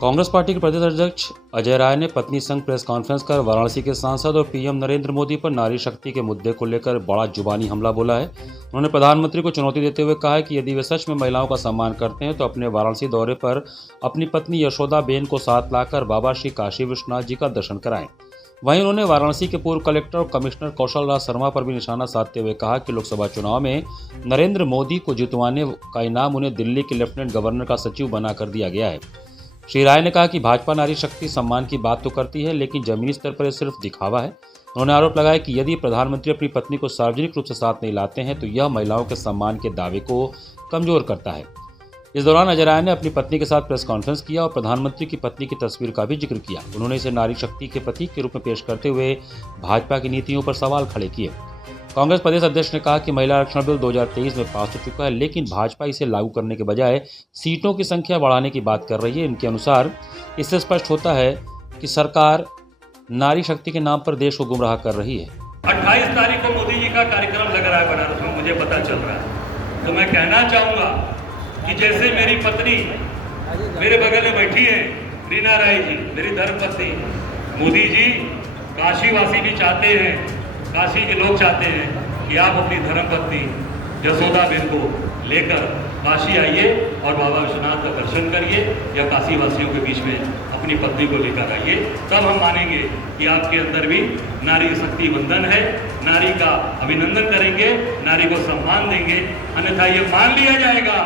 Congress party के प्रदेश अध्यक्ष अजय राय ने पत्नी संग प्रेस कॉन्फ्रेंस कर वाराणसी के सांसद और पीएम नरेंद्र मोदी पर नारी शक्ति के मुद्दे को लेकर बड़ा जुबानी हमला बोला है। उन्होंने प्रधानमंत्री को चुनौती देते हुए कहा है कि यदि वे सच में महिलाओं का सम्मान करते हैं तो अपने वाराणसी दौरे पर अपनी पत्नी यशोदा बेन को साथ लाकर बाबा श्री काशी विश्वनाथ जी का दर्शन कराएं। वहीं उन्होंने वाराणसी के पूर्व कलेक्टर और कमिश्नर कौशल राज शर्मा पर भी निशाना साधते हुए कहा कि लोकसभा चुनाव में नरेंद्र मोदी को जितवाने का इनाम उन्हें दिल्ली के लेफ्टिनेंट गवर्नर का सचिव बनाकर दिया गया है। श्री राय ने कहा कि भाजपा नारी शक्ति सम्मान की बात तो करती है, लेकिन जमीनी स्तर पर यह सिर्फ दिखावा है। उन्होंने आरोप लगाया कि यदि प्रधानमंत्री अपनी पत्नी को सार्वजनिक रूप से साथ नहीं लाते हैं तो यह महिलाओं के सम्मान के दावे को कमजोर करता है। इस दौरान अजय राय ने अपनी पत्नी के साथ प्रेस कॉन्फ्रेंस किया और प्रधानमंत्री की पत्नी की तस्वीर का भी जिक्र किया। उन्होंने इसे नारी शक्ति के प्रतीक के रूप में पेश करते हुए भाजपा की नीतियों पर सवाल खड़े किए। कांग्रेस प्रदेश अध्यक्ष ने कहा कि महिला आरक्षण बिल 2023 में पास हो चुका है, लेकिन भाजपा इसे लागू करने के बजाय सीटों की संख्या बढ़ाने की बात कर रही है। इनके अनुसार इससे स्पष्ट होता है कि सरकार नारी शक्ति के नाम पर देश को गुमराह कर रही है। 28 तारीख को मोदी जी का कार्यक्रम लग रहा है बनारस में, मुझे पता चल रहा है। तो मैं कहना चाहूँगा कि जैसे मेरी पत्नी मेरे बगल में बैठी है, रीना राय जी मेरी धर्मपत्नी, मोदी जी काशीवासी भी चाहते हैं, काशी के लोग चाहते हैं कि आप अपनी धर्मपत्नी यशोदा बेन को लेकर काशी आइए और बाबा विश्वनाथ का दर्शन करिए या काशी वासियों के बीच में अपनी पत्नी को लेकर आइए। तब हम मानेंगे कि आपके अंदर भी नारी शक्ति बंधन है, नारी का अभिनंदन करेंगे, नारी को सम्मान देंगे। अन्यथा ये मान लिया जाएगा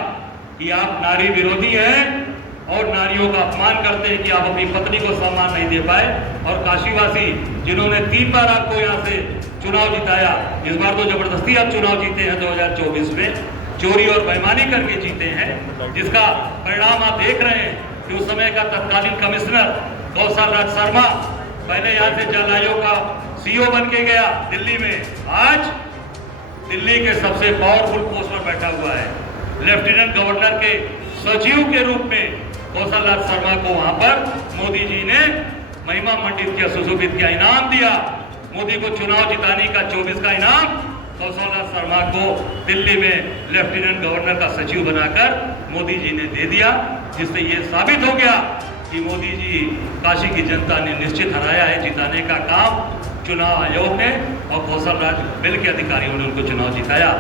कि आप नारी विरोधी हैं और नारियों का अपमान करते हैं कि आप अपनी पत्नी को सम्मान नहीं दे पाए। और काशीवासी जिन्होंने 3 बार आपको यहाँ से चुनाव जिताया, इस बार तो जबरदस्ती आप चुनाव जीते हैं 2024 में, चोरी और बेईमानी करके जीते हैं, जिसका परिणाम आप देख रहे हैं कि उस समय का तत्कालीन कमिश्नर कौशल राज शर्मा पहले यहाँ से जल आयोग का सीईओ बन के गया दिल्ली में, आज दिल्ली के सबसे पावरफुल पोस्ट पर बैठा हुआ है। लेफ्टिनेंट गवर्नर के सचिव के रूप में कौशल राज शर्मा को वहां पर मोदी जी ने महिमा मंडित किया, सुशोभित किया, इनाम दिया। मोदी को चुनाव जिताने का 24 का इनाम कौशल राज शर्मा को दिल्ली में लेफ्टिनेंट गवर्नर का सचिव बनाकर मोदी जी ने दे दिया, जिससे ये साबित हो गया कि मोदी जी काशी की जनता ने निश्चित हराया है। जिताने का काम चुनाव आयोग ने और कौशल राज बिल के अधिकारियों ने उनको चुनाव जिताया।